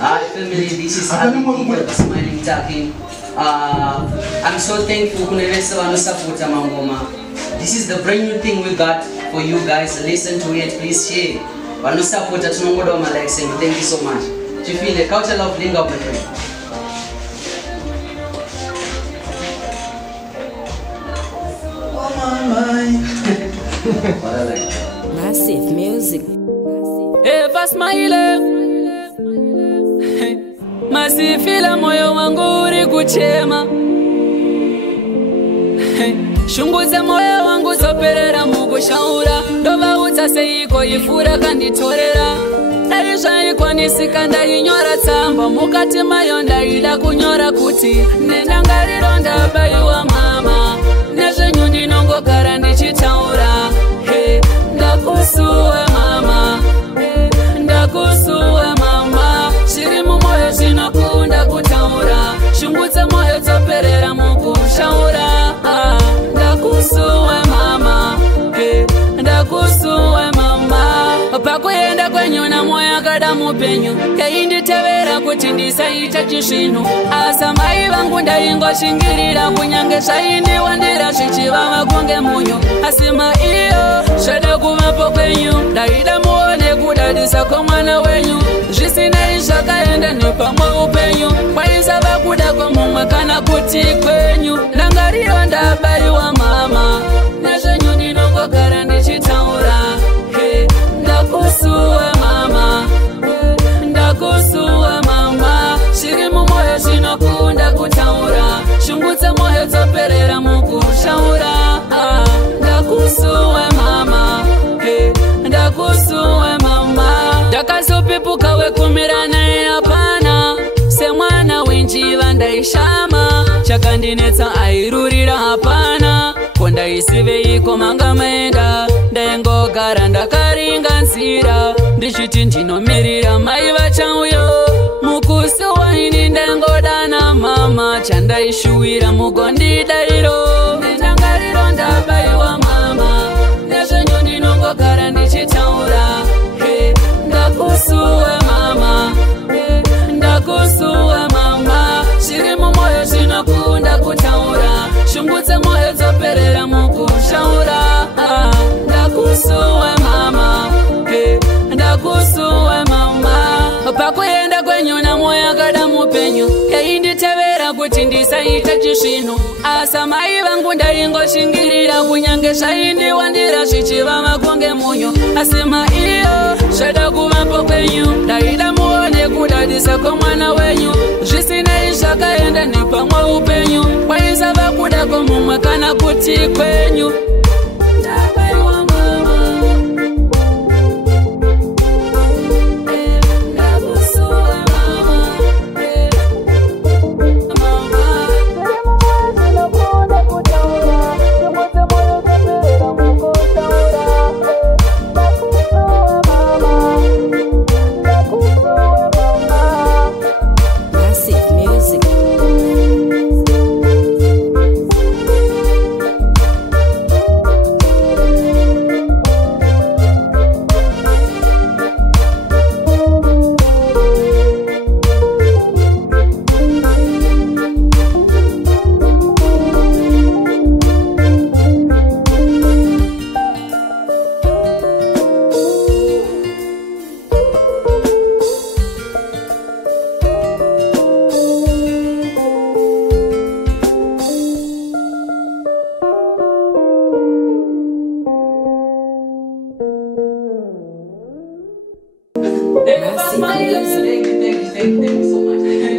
Hi family, this is Ali Smiling Talking. I'm so thankful for the support Mangoma. This is the brand new thing we got for you guys. Listen to it, please share. But support at Nongodo Malexing. Thank you so much. To feel the culture of link up my friend. Oh my mind. What I like. Massive music. Eva smile. Masifila moyo wangu uri kuchema. Shunguze moyo wangu zoperera mugushaura. Ndova utaseiko ifura kanditorera. Narisha iko nisika ndayinyora tsamba. Mukati mayo ndaida kunyora kuti nenda ngarironda bayuwa mama. Nezvenyu ndinongogara ndichitaura. Ndakusuwe mama. Ndakusuwe mama. Shiri mumoyo zvinokunda kutaura. Shungutse moyo dzoperera mukushaura. Ndakusuwe mama. Ndakusuwe mama. Pakuenda kwenyu na moyo akada mupenyu. Yainditevera kuti ndisaita chisvinu. Asa mai vangu ndaingoshingirira kunyange zvaindiwandira zvichivava kunge munyu. Asi maiyo zvada kuvapo kwenyu. Ndaida muone kudadisa kwamwana wenyu. Zvisinei zvakaenda nepamwe upenyu. Kwaisava kuda kwamumwe kana kuti kwenyu. Ndangariyo ndabaiwa mama. Nezvenyu ndinongogara ndichitaura. Ndakusuwe mama. Ndakusuwe mama. Shiri mumoyo zvinokunda kutaura. Shungutse moyo dzoperera mukushaura. Ndakusuwe mama. Ndakusuwe mama. Ndakazopepuka wekumira naye hapana. Semwana wenjiva ndaishama. Chakandinetsa airurira hapana. Kondaisiveiko manga maenda. Ndaingogara ndakaringa nzira. Ndichiti ndinomirira mai vachauyo. Mukusi waini ndangodana mama. Chandaishuwira mugondidairo. Ndangariro ndabaiwa mama. Nezvenyu ndinongogara ndichitaura. Ndakusuwe mama. Ndakusuwe mama. Shiri mumoyo zvinokunda kutaura. Shungutse moyo dzoperera mukushaura. Ndakusuwe mama. Ndakusuwe mama. Pakuenda kwenyu na moyo akada mupenyu. Yainditevera kuti ndisaita chisvinu. Asa mai vangu ndaingoshingirira kunyange zvaindiwandira zvichivava kunge munyu. Asi maiyo zvada kuvapo kwenyu. Ndaida muone kudadisa kwamwana wenyu. Zvisinei zvakaenda nepamwe upenyu. Kwaisava kuda kwamumwe kana kuti kwenyu. Ndabaiwa mama. Ndakusuwe mama. Mama. Ndinokunda kutaura. Shungutse moyo dzoperera mukushaura. Ndakusuwe mama. Ndakusuwe mama. Massive music. Thank you so much.